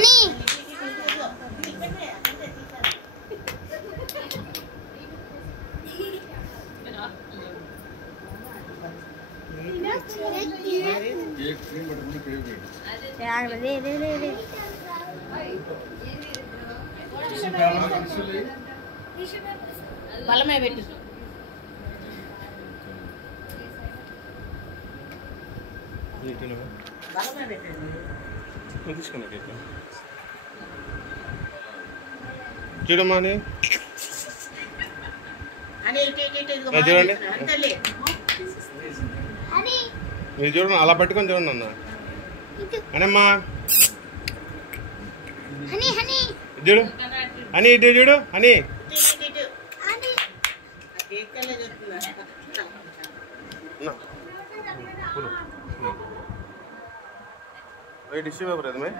honey బలమే పెట్టు బలమే పెట్టండి తీసుకున్నా చూడమ్మా అని చూడండి మీరు చూడండి అలా పట్టుకొని చూడండి అన్న అనమ్మా చూడు అని ఇటు చూడు అని टिश्यू पेपर है तुम्हें